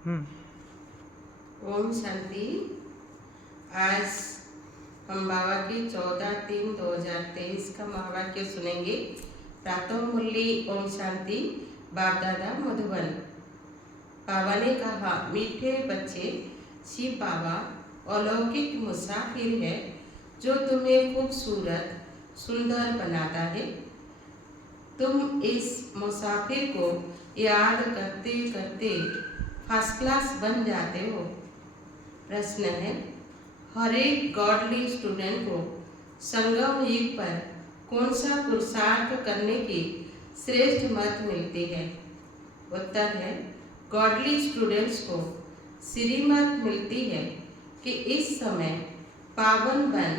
ओम शांति। आज हम बाबा की 14/3/2023 का महावाक्य सुनेंगे। प्रातः मुरली ओम शांति। बाप दादा मधुबन। बाबा ने कहा, मीठे बच्चे, शिव बाबा अलौकिक मुसाफिर है जो तुम्हें खूबसूरत सुंदर बनाता है। तुम इस मुसाफिर को याद करते करते फर्स्ट क्लास बन जाते हो। प्रश्न है, हर एक गॉडली स्टूडेंट को संगम युग पर कौन सा पुरुषार्थ करने की श्रेष्ठ मत मिलती है? उत्तर है, गॉडली स्टूडेंट्स को श्रीमत मिलती है कि इस समय पावन बन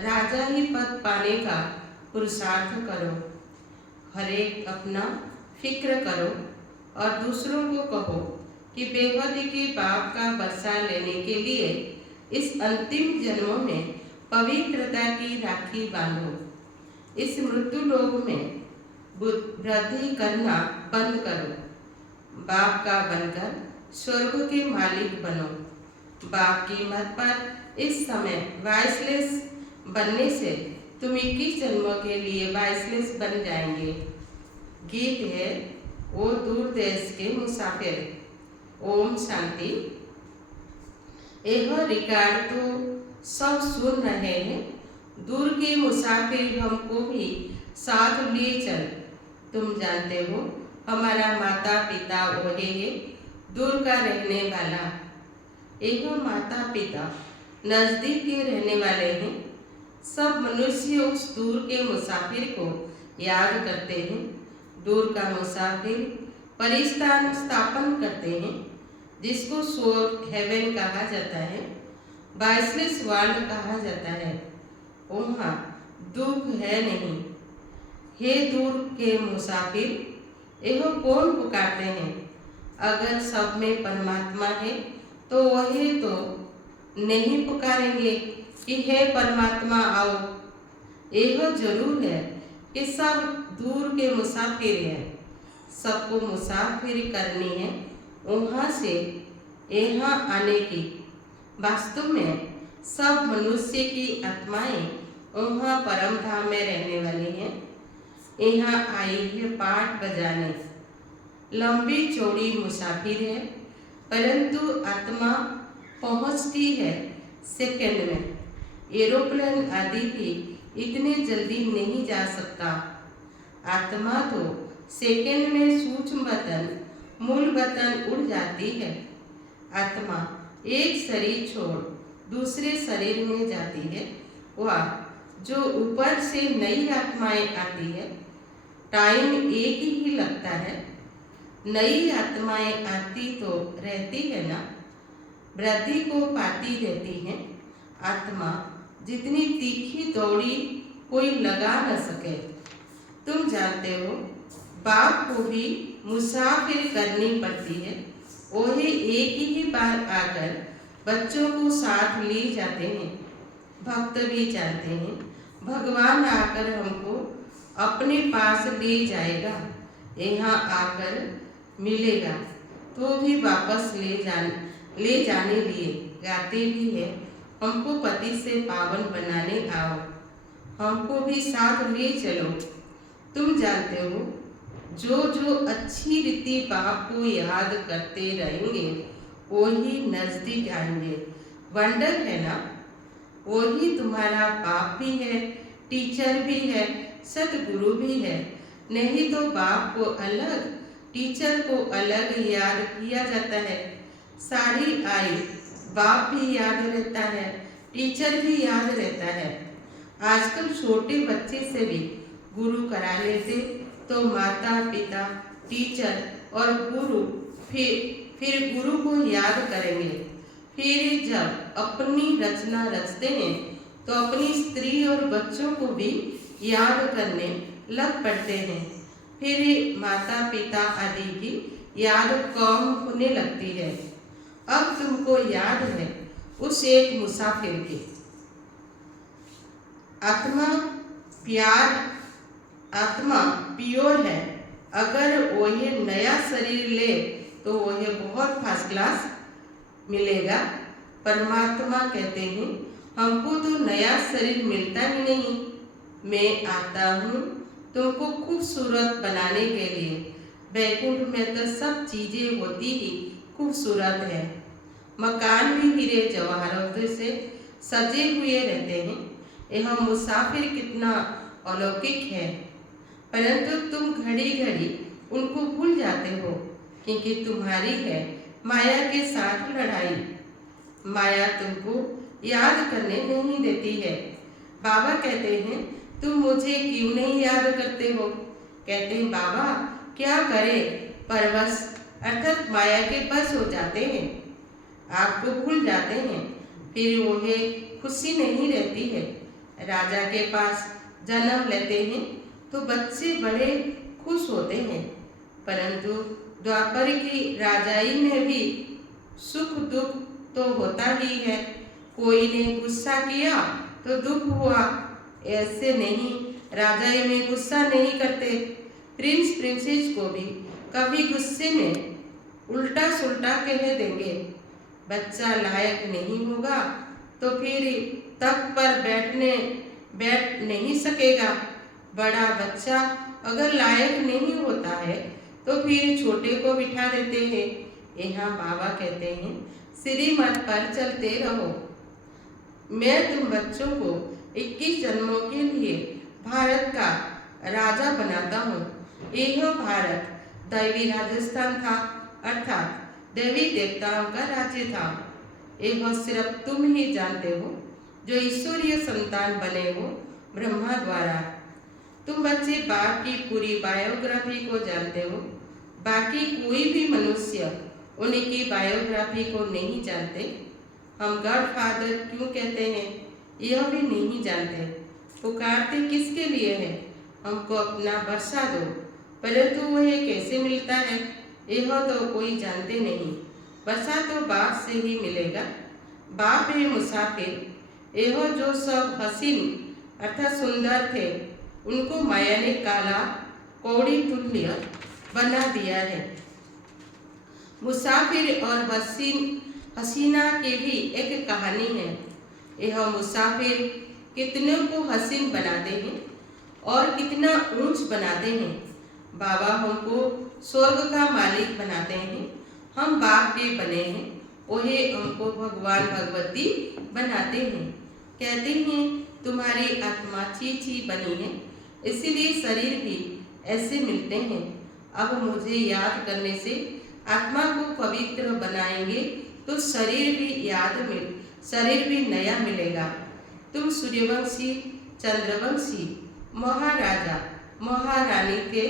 राजा ही पद पाने का पुरुषार्थ करो। हर एक अपना फिक्र करो और दूसरों को कहो कि बेहद के पाप का बदला लेने के लिए इस अंतिम जन्म में पवित्रता की राखी बांधो। इस मृत्यु लोक में वृद्धि करना बंद करो। बाप का बनकर स्वर्ग के मालिक बनो। बाप की मत पर इस समय वाइसलेस बनने से तुम 21 जन्मों के लिए वाइसलेस बन जाएंगे। गीत है, वो दूर देश के मुसाफिर। ओम शांति। यह रिकॉर्ड तो सब सुन रहे हैं। दूर के मुसाफिर हमको भी साथ लिए चल। तुम जानते हो, हमारा माता पिता वही है, दूर का रहने वाला। यह माता पिता नजदीक के रहने वाले हैं। सब मनुष्य उस दूर के मुसाफिर को याद करते हैं। दूर का मुसाफिर परिस्थान स्थापन करते हैं, जिसको स्वर्ग हेवन कहा जाता है, वाइसलेस वर्ल्ड कहा जाता है। वहाँ दुख है नहीं। हे दूर के मुसाफिर, यह कौन पुकारते हैं? अगर सब में परमात्मा है तो वही तो नहीं पुकारेंगे कि हे परमात्मा आओ। यह जरूर है कि सब दूर के मुसाफिर हैं। सबको मुसाफिर करनी है वहाँ से यहाँ आने की। वास्तव में सब मनुष्य की आत्माएं वहाँ परम धाम में रहने वाली हैं। यहाँ आई है पाठ बजाने। लंबी चौड़ी मुसाफिर है, परंतु आत्मा पहुँचती है सेकंड में। एरोप्लेन आदि भी इतने जल्दी नहीं जा सकता। आत्मा तो सेकंड में सूक्ष्म बतन मूल बतन उड़ जाती है। आत्मा एक शरीर छोड़ दूसरे शरीर में जाती है। वह जो ऊपर से नई आत्माएं आती है, टाइम एक ही लगता है। नई आत्माएं आती तो रहती है ना, वृद्धि को पाती रहती है। आत्मा जितनी तीखी दौड़ी कोई लगा न सके। तुम जानते हो, बाप को भी मुसाफिर करनी पड़ती है। वही एक ही बार आकर बच्चों को साथ ले जाते हैं। भक्त भी जानते हैं, भगवान आकर हमको अपने पास ले जाएगा। यहाँ आकर मिलेगा तो भी वापस ले जाने लिए गाते भी है, हमको पति से पावन बनाने आओ, हमको भी साथ ले चलो। तुम जानते हो, जो जो अच्छी रीति बाप को याद करते रहेंगे वही नजदीक आएंगे। वंडर है ना, वही तुम्हारा बाप भी है, टीचर भी है, सतगुरु भी है। नहीं तो बाप को अलग, टीचर को अलग याद किया जाता है। सारी आयु बाप भी याद रहता है, टीचर भी याद रहता है। आजकल छोटे बच्चे से भी गुरु करा लेते तो माता पिता, टीचर और गुरु फिर गुरु को याद करेंगे। फिर जब अपनी रचना रचते हैं तो अपनी स्त्री और बच्चों को भी याद करने लग पड़ते हैं। फिर माता पिता आदि की याद कम होने लगती है। अब तुमको याद है उस एक मुसाफिर की। आत्मा प्योर है। अगर वो ये नया शरीर ले तो वह बहुत फर्स्ट क्लास मिलेगा। परमात्मा कहते हैं हमको तो नया शरीर मिलता ही नहीं, मैं आता हूँ तुमको खूबसूरत बनाने के लिए। वैकुंठ में तो सब चीजें होती ही खूबसूरत है, मकान भी हीरे जवाहरातों से सजे हुए रहते हैं। यह मुसाफिर कितना अलौकिक है, परंतु तुम घड़ी घड़ी उनको भूल जाते हो, क्योंकि तुम्हारी है माया के साथ लड़ाई। माया तुमको याद करने नहीं देती है। बाबा कहते हैं तुम मुझे क्यों नहीं याद करते हो? कहते हैं बाबा क्या करें, परवश अर्थात माया के बस हो जाते हैं, आपको भूल जाते हैं, फिर उन्हें खुशी नहीं रहती है। राजा के पास जन्म लेते हैं तो बच्चे बड़े खुश होते हैं, परंतु द्वापर की राजाई में भी सुख दुख तो होता ही है। कोई ने गुस्सा किया तो दुख हुआ, ऐसे नहीं, राजाई में गुस्सा नहीं करते। प्रिंस प्रिंसेस को भी कभी गुस्से में उल्टा सुल्टा कह देंगे। बच्चा लायक नहीं होगा तो फिर तख्त पर बैठ नहीं सकेगा। बड़ा बच्चा अगर लायक नहीं होता है तो फिर छोटे को बिठा देते हैं। यहाँ बाबा कहते हैं श्रीमत पर चलते रहो। मैं तुम बच्चों को 21 जन्मों के लिए भारत का राजा बनाता हूँ। यह भारत दैवी राजस्थान था, अर्थात देवी देवताओं का राज्य था। यह सिर्फ तुम ही जानते हो जो ईश्वरीय संतान बने हो ब्रह्मा द्वारा। तुम बच्चे बाप की पूरी बायोग्राफी को जानते हो, बाकी कोई भी मनुष्य उनकी बायोग्राफी को नहीं जानते। हम गॉड फादर क्यों कहते हैं यह भी नहीं जानते। पुकारते किसके लिए है? हमको अपना बरसा दो, परंतु वह कैसे मिलता है यह तो कोई जानते नहीं। बरसा तो बाप से ही मिलेगा। बाप है मुसाफिर। यह जो सब हसीन अर्थात सुंदर थे उनको माया ने काला कौड़ी तुल्य बना दिया है। मुसाफिर और हसीना की भी एक कहानी है। यह मुसाफिर कितने को हसीन बनाते हैं और कितना ऊंच बनाते हैं। बाबा हमको स्वर्ग का मालिक बनाते हैं, हम बाप के बने हैं, वही हमको भगवान भगवती बनाते हैं। कहते हैं तुम्हारी आत्मा चीची बनी है, इसीलिए शरीर भी ऐसे मिलते हैं। अब मुझे याद करने से आत्मा को पवित्र बनाएंगे तो शरीर भी नया मिलेगा। तुम सूर्यवंशी चंद्रवंशी महाराजा महारानी थे,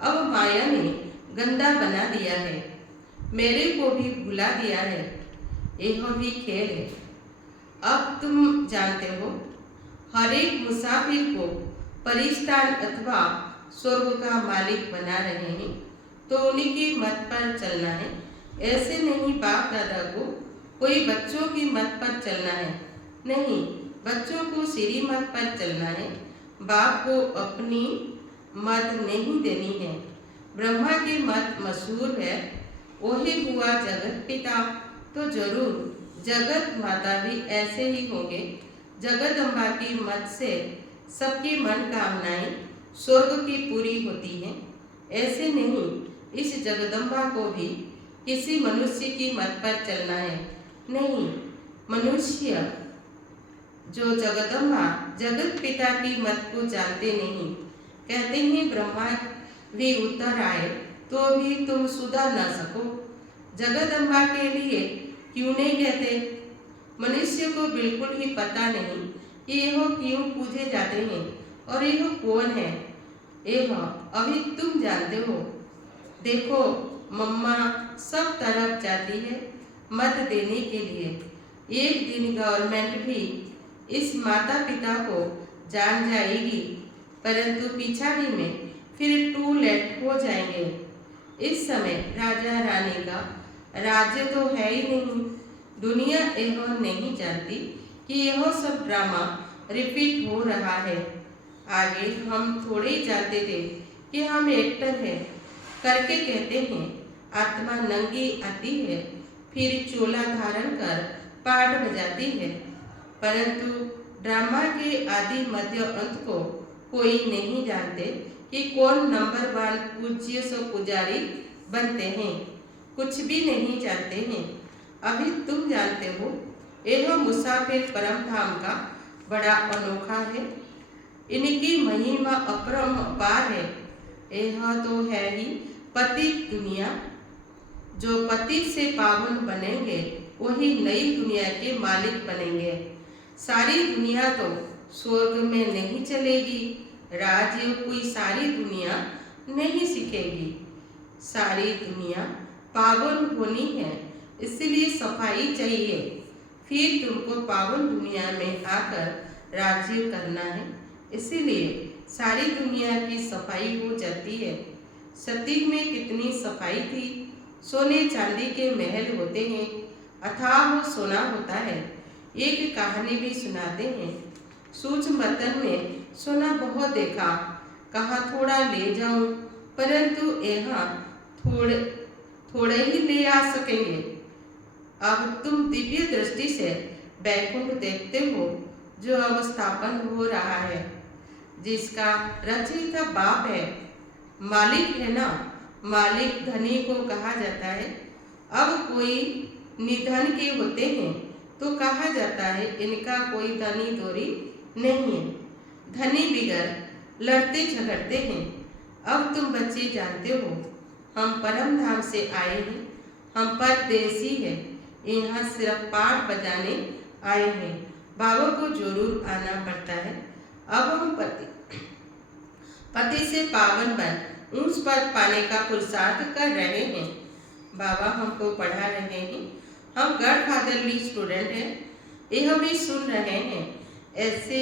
अब माया ने गंदा बना दिया है, मेरे को भी भुला दिया है। यह भी खेल है। अब तुम जानते हो हर एक मुसाफिर को परिस्तान अथवा स्वर्ग का मालिक बना रहे हैं, तो उन्हीं मत पर चलना है। ऐसे नहीं बाप दादा को कोई बच्चों की मत पर चलना है, नहीं, बच्चों को श्री मत पर चलना है। बाप को अपनी मत नहीं देनी है। ब्रह्मा की मत मशहूर है, वही हुआ जगत पिता, तो जरूर जगत माता भी ऐसे ही होंगे। जगदम्बा की मत से सबकी मनकामनाएं स्वर्ग की पूरी होती हैं। ऐसे नहीं, इस जगदम्बा को भी किसी मनुष्य की मत पर चलना है, नहीं, मनुष्य जो जगदम्बा जगत पिता की मत को जानते नहीं। कहते हैं ब्रह्मा भी उतर आए तो भी तुम सुधर न सको। जगदम्बा के लिए क्यों नहीं कहते? मनुष्य को बिल्कुल ही पता नहीं कि यह क्यों पूजे जाते हैं और यह कौन है। यह अभी तुम जानते हो। देखो मम्मा सब तरफ जाती है मत देने के लिए। एक दिन गवर्नमेंट भी इस माता पिता को जान जाएगी, परंतु पिछाड़ी में फिर टू लेट हो जाएंगे। इस समय राजा रानी का राज्य तो है ही नहीं। दुनिया यह नहीं जानती कि यह सब ड्रामा रिपीट हो रहा है। आगे हम थोड़े ही जानते थे कि हम एक्टर हैं करके कहते हैं आत्मा नंगी आती है, फिर चोला धारण कर पाठ बजाती है, परंतु ड्रामा के आदि मध्य अंत को कोई नहीं जानते कि कौन नंबर 1 पूज्य सो पुजारी बनते हैं। कुछ भी नहीं जानते हैं। अभी तुम जानते हो, यह मुसाफिर परम धाम का बड़ा अनोखा है। इनकी महिमा अपरंपार है। यह तो है ही पतित दुनिया। जो पतित से पावन बनेंगे वही नई दुनिया के मालिक बनेंगे। सारी दुनिया तो स्वर्ग में नहीं चलेगी, राजयोग कोई सारी दुनिया नहीं सीखेगी। सारी दुनिया पावन होनी है, इसलिए सफाई चाहिए। फिर तुमको पावन दुनिया में आकर राज्य करना है, इसीलिए सारी दुनिया की सफाई हो जाती है। सतयुग में कितनी सफाई थी। सोने चांदी के महल होते हैं, अथाह सोना होता है। एक कहानी भी सुनाते हैं। सूचमतन में सोना बहुत देखा, कहा थोड़ा ले जाऊं, परंतु यहाँ थोड़े ही ले आ सकेंगे। अब तुम दिव्य दृष्टि से बैकुंठ देखते हो, जो अवस्थापन हो रहा है, जिसका रचयिता बाप है, मालिक है ना। मालिक धनी को कहा जाता है। अब कोई निधन के होते हैं तो कहा जाता है इनका कोई धनी धोरी नहीं है। धनी बिगड़ लड़ते झगड़ते हैं। अब तुम बच्चे जानते हो, हम परम धाम से आए हैं, हम परदेसी हैं, यहाँ सिर्फ पाठ बजाने आए हैं। बाबा को जरूर आना पड़ता है। अब हम पति से पावन बन ऊंच पद पाने का पुरुषार्थ कर रहे हैं। बाबा हमको पढ़ा रहे हैं। हम गॉडफादरली स्टूडेंट हैं। यह भी सुन रहे हैं। ऐसे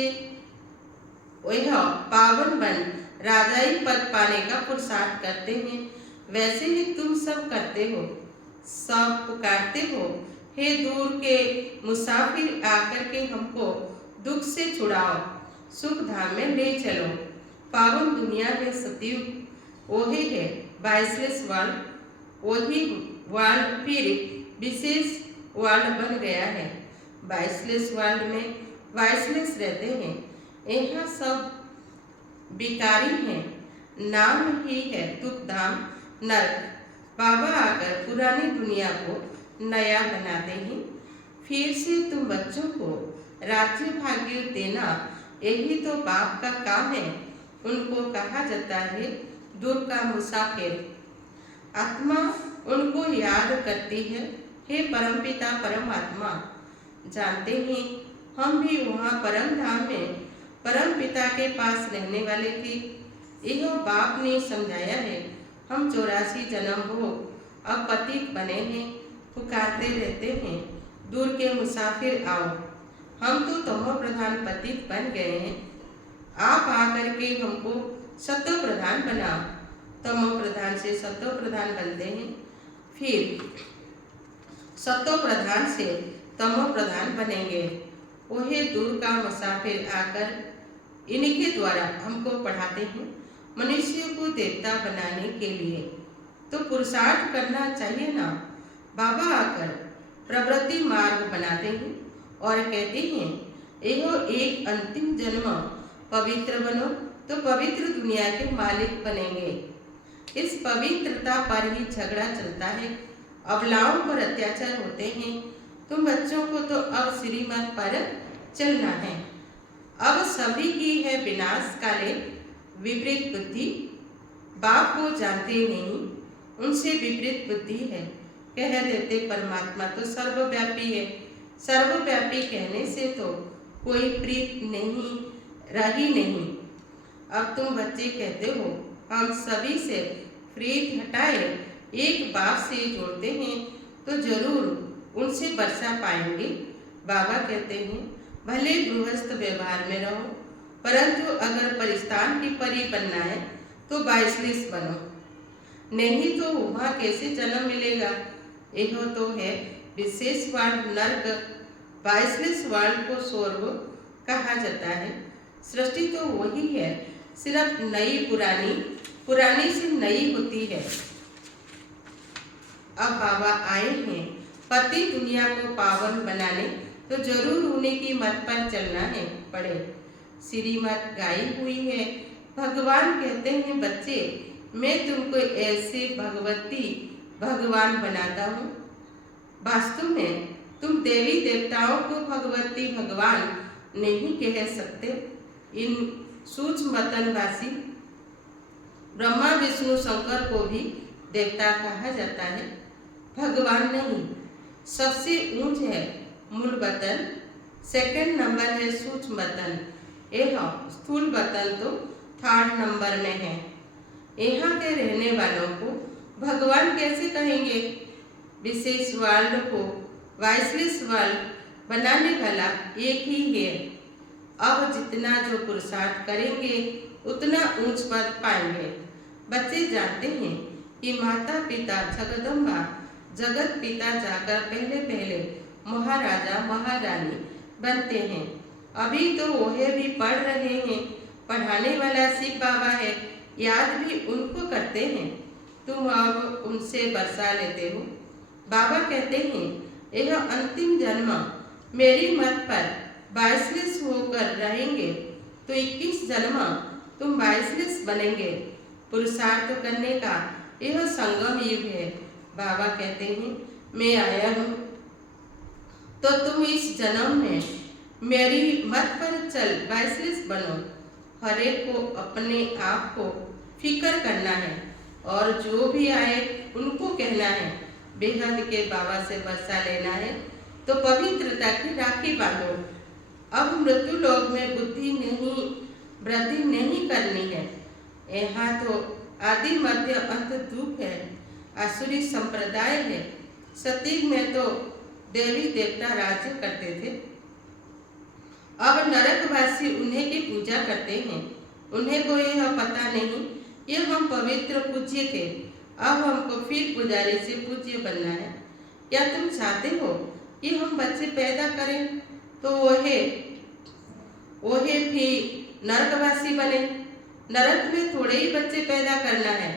वह पावन बन राजाई पद पाने का पुरुषार्थ करते हैं। वैसे ही तुम सब करते हो। सब पुकारते हो, हे दूर के मुसाफिर, आकर के हमको दुख से छुड़ाओ, सुख धाम में ले चलो। पावन दुनिया में सतयुग वही है, 22वें वर्ल्ड, वही वर्ल्ड फिर विशेष वर्ल्ड बन गया है। 22वें वर्ल्ड में 22 रहते हैं। यहाँ सब बिकारी हैं। नाम ही है दुख धाम नरक। बाबा आकर पुरानी दुनिया को नया बनाते हैं। फिर से तुम बच्चों को राज्य भाग्य देना, यही तो बाप का काम है। उनको कहा जाता है दूर का मुसाफिर। आत्मा उनको याद करती है, हे परमपिता परमात्मा। जानते हैं हम भी वहाँ परम धाम में परम पिता के पास रहने वाले थे। यह बाप ने समझाया है। हम 84 जन्म हो अब पतित बने हैं, पुकारते रहते हैं, दूर के मुसाफिर आओ। हम तो तमो प्रधान पतित बन गए हैं। आप आकर के हमको सत्व प्रधान बनाओ। तमो प्रधान से सत्व प्रधान बनते हैं, फिर सत्व प्रधान से तमो प्रधान बनेंगे। वही दूर का मुसाफिर आकर इनके द्वारा हमको पढ़ाते हैं। मनुष्य को देवता बनाने के लिए तो पुरुषार्थ करना चाहिए ना। बाबा आकर प्रवृत्ति मार्ग बनाते हैं और कहते हैं यह एक अंतिम जन्म पवित्र बनो तो पवित्र दुनिया के मालिक बनेंगे। इस पवित्रता पर ही झगड़ा चलता है, अबलाओं पर अत्याचार होते हैं। तुम बच्चों को तो अब श्रीमत पर चलना है। अब सभी की है विनाश काले विपरीत बुद्धि। बाप को जानते नहीं, उनसे विपरीत बुद्धि है। कह देते परमात्मा तो सर्वव्यापी है। सर्वव्यापी कहने से तो कोई प्रीत नहीं रही नहीं। अब तुम बच्चे कहते हो हम सभी से प्रीत हटाए एक बाप से जोड़ते हैं तो जरूर उनसे वर्षा पाएंगे। बाबा कहते हैं भले गृहस्थ व्यवहार में रहो, परंतु अगर परिस्तान की परी बनना है तो 22 बनो, नहीं तो वहाँ कैसे जन्म मिलेगा। यह तो है विशेष वर्ल्ड नर्क। 22 वर्ल्ड को स्वर्ग कहा जाता है। सृष्टि तो वही है, सिर्फ नई पुरानी, पुरानी से नई होती है। अब बाबा आए हैं पति दुनिया को पावन बनाने, तो जरूर उन्हीं की मत पर चलना है पड़े। श्रीमत गाई हुई है, भगवान कहते हैं बच्चे, मैं तुमको ऐसे भगवती भगवान बनाता हूँ। वास्तव में तुम देवी देवताओं को भगवती भगवान नहीं कह सकते। इन सूक्ष्म वतनवासी ब्रह्मा विष्णु शंकर को भी देवता कहा जाता है, भगवान नहीं। सबसे ऊंच है मूल वतन, सेकंड नंबर है सूक्ष्म वतन, यह स्थूल वतन तो थर्ड नंबर में है। यहाँ के रहने वालों को भगवान कैसे कहेंगे? विशेष वर्ल्ड को वाइसलेस वर्ल्ड बनाने वाला एक ही है। अब जितना जो पुरुषार्थ करेंगे उतना ऊंच पद पाएंगे। बच्चे जानते हैं कि माता पिता जगदम्बा जगत पिता जाकर पहले पहले महाराजा महारानी बनते हैं। अभी तो वह भी पढ़ रहे हैं, पढ़ाने वाला शिव बाबा है, याद भी उनको करते हैं। तुम अब उनसे बरसा लेते हो। बाबा कहते हैं यह अंतिम जन्म मेरी मत पर बाइसलेस होकर रहेंगे तो 21 जन्म तुम बाइसलेस बनेंगे। पुरुषार्थ करने का यह संगम युग है। बाबा कहते हैं मैं आया हूँ तो तुम इस जन्म में मेरी मत पर चल बाइसलेस बनो। हर एक को अपने आप को फिक्र करना है और जो भी आए उनको कहना है बेहद के बाबा से बरसा लेना है, तो पवित्रता की राखी बांधो। अब मृत्यु लोक में बुद्धि नहीं वृद्धि नहीं करनी है। यहाँ तो आदि मध्य अंत दुख है, आसुरी संप्रदाय है। सतयुग में तो देवी देवता राज्य करते थे, अब नरकवासी उन्हें की पूजा करते हैं। उन्हें को यह पता नहीं ये हम पवित्र पूज्य थे, अब हमको फिर पुजारी से पूज्य बनना है। क्या तुम चाहते हो कि हम बच्चे पैदा करें तो वह भी नरकवासी बने? नरक में थोड़े ही बच्चे पैदा करना है,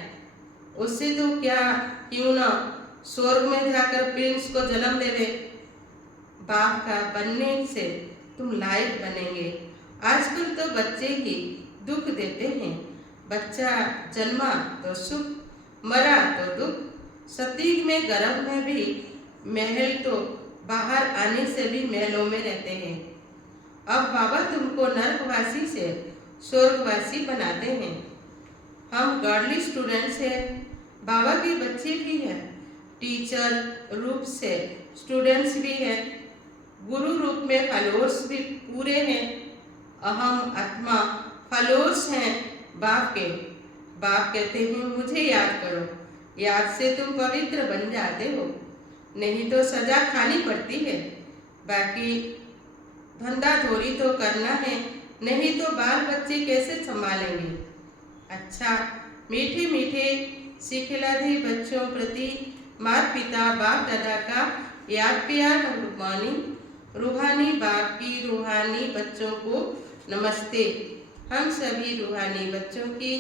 उससे तो क्या क्यों न स्वर्ग में जाकर प्रिंस को जन्म देवे। बाप का बनने से तुम लायक बनेंगे। आजकल तो बच्चे ही दुख देते हैं। बच्चा जन्मा तो सुख, मरा तो दुख। सतयुग में गर्भ में भी महल तो बाहर आने से भी महलों में रहते हैं। अब बाबा तुमको नरकवासी से स्वर्गवासी बनाते हैं। हम गर्ली स्टूडेंट्स हैं, बाबा के बच्चे भी हैं, टीचर रूप से स्टूडेंट्स भी हैं, गुरु रूप में फॉलोअर्स भी पूरे हैं। अहम आत्मा फॉलोअर्स हैं बाप के। बाप कहते हैं मुझे याद करो, याद से तुम पवित्र बन जाते हो, नहीं तो सजा खानी पड़ती है। बाकी धंधा धोरी तो करना है, नहीं तो बाल बच्चे कैसे संभालेंगे। अच्छा मीठे मीठे सिखिलाधे बच्चों प्रति माता पिता बाप दादा का याद प्यार और रूहानी बाप की रूहानी बच्चों को नमस्ते। हम सभी रूहानी बच्चों की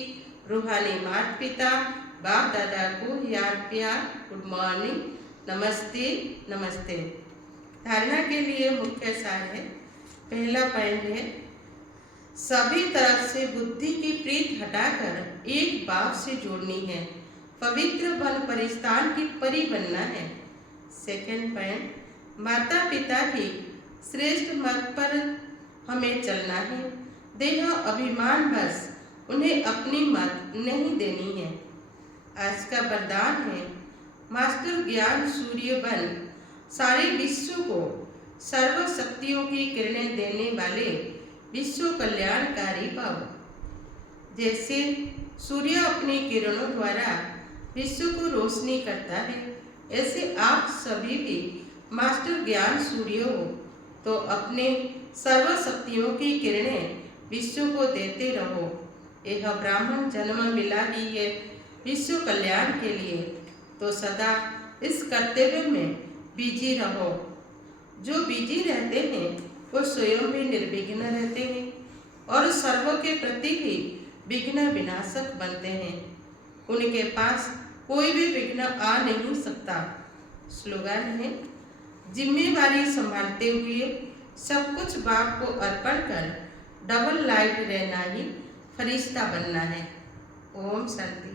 रूहानी माता पिता बाप दादा को याद प्यार गुड मॉर्निंग नमस्ते नमस्ते। धारणा के लिए मुख्य सार है, पहला पॉइंट है सभी तरफ से बुद्धि की प्रीत हटाकर एक बाप से जोड़नी है, पवित्र वन परिस्थान की परी बनना है। सेकंड पॉइंट माता पिता की श्रेष्ठ मत पर हमें चलना है। देह अभिमान बस उन्हें अपनी मत नहीं देनी है। आज का वरदान है मास्टर ज्ञान सूर्य बन सारे विश्व को सर्व शक्तियों की किरणें देने वाले विश्व कल्याणकारी भव। जैसे सूर्य अपनी किरणों द्वारा विश्व को रोशनी करता है, ऐसे आप सभी भी मास्टर ज्ञान सूर्य हो तो अपने सर्व शक्तियों की किरणें विश्व को देते रहो। यह ब्राह्मण जन्म मिला ही है विश्व कल्याण के लिए, तो सदा इस कर्तव्य में बिजी रहो। जो बिजी रहते हैं वो स्वयं भी निर्विघ्न रहते हैं और सर्वों के प्रति ही विघ्न विनाशक बनते हैं। उनके पास कोई भी विघ्न आ नहीं सकता। स्लोगन है, जिम्मेवारी संभालते हुए सब कुछ बाप को अर्पण कर डबल लाइट रहना ही फरिश्ता बनना है। ओम शांति।